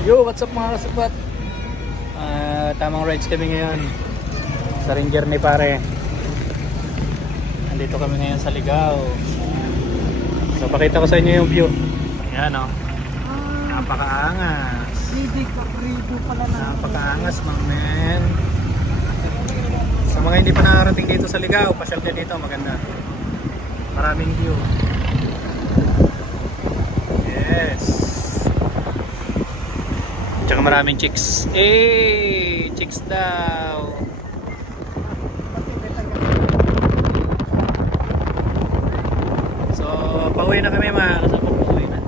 Yo, what's up mga kasupat? Tamang rides kami ngayon sa Ranger ni pare. Nandito kami ngayon sa Ligao. So pakita ko sa inyo yung view. Ayan o. Napakaangas. Napakaangas mga men. Sa mga hindi pa nakarating dito sa Ligao, pasyal ka dito, maganda. Maraming view. Yes. Tsaka maraming chicks. Chicks daw. So, pauwi na kami mga kasapag. Pauwi na.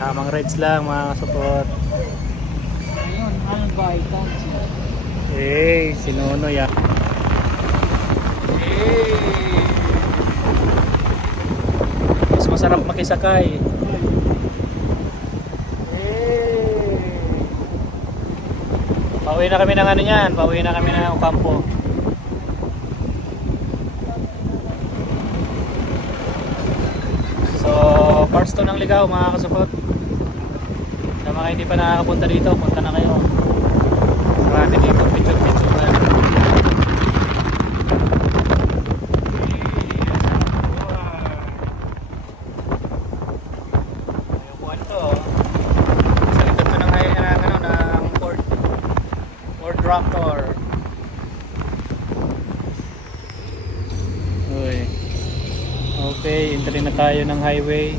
Tamang rides lang mga kasapag. Sinuno ya. Mas masarap makisakay. Pauwi na kami ng ano yan. Pauwi na kami ng Ocampo. So, parts to ng Ligao mga kasupot. Sa mga hindi pa nakakapunta dito, punta na kayo. Marami dito, picture-picture na. Ayun to. Sa likod to ng Ford Raptor. Uy. Okay, entry na tayo ng highway.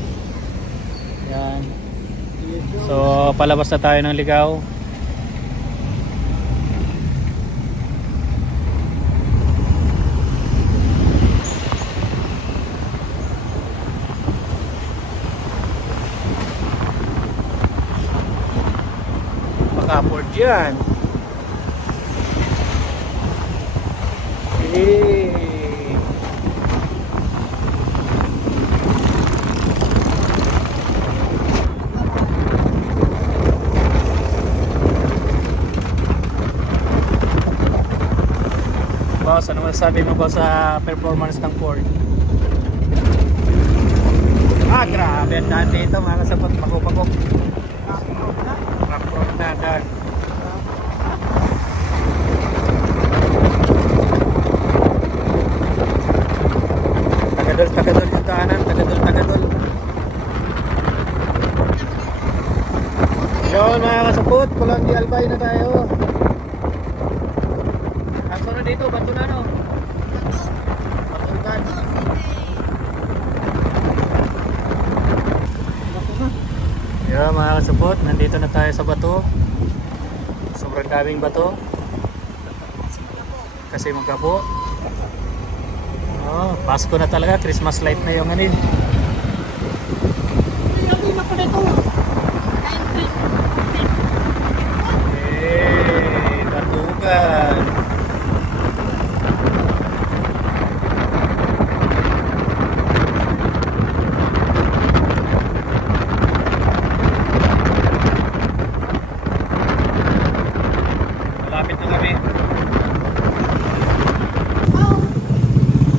Yan. So, palabas na tayo ng Ligao. Maka-afford yan. Boss, ano masasabi mo ba sa performance ng Ford? Grabe ang daan dito mga kasapot, makupagok. Rock na daan. Tagadol yung daanan, tagadol. Yun mga kasapot, pulang di Albay na tayo. Ang sunod dito, bato na no? Batulkan. Yeah, mga kasupot, nandito na tayo sa bato. Sobrang daming bato. Kasi magkabo. Pasko na talaga, Christmas light na yung anin. Batugan.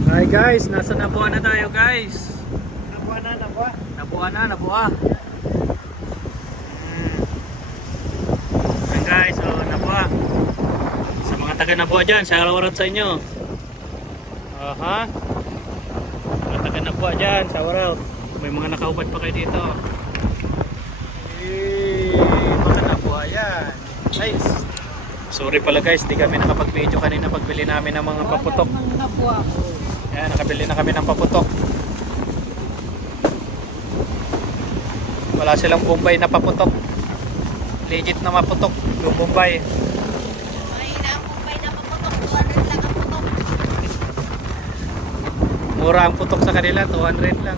Hi guys, nasa Nabua na tayo guys. Nabua. Ayan guys, Nabua. Sa mga taga Nabua dyan, shoutout sa inyo. Mga taga Nabua dyan, shoutout. May mga nakaupad pa kayo dito. Mga Nabua yan. Nice. Sorry pala guys, di kami nakapag-video kanina pagbili namin ng mga paputok. Ayan, nakabili na kami ng paputok. Wala silang Bombay na paputok. Legit na maputok yung Bombay. Bombay na paputok, 200 lang ang putok. Mura ang putok sa kanila, 200 lang.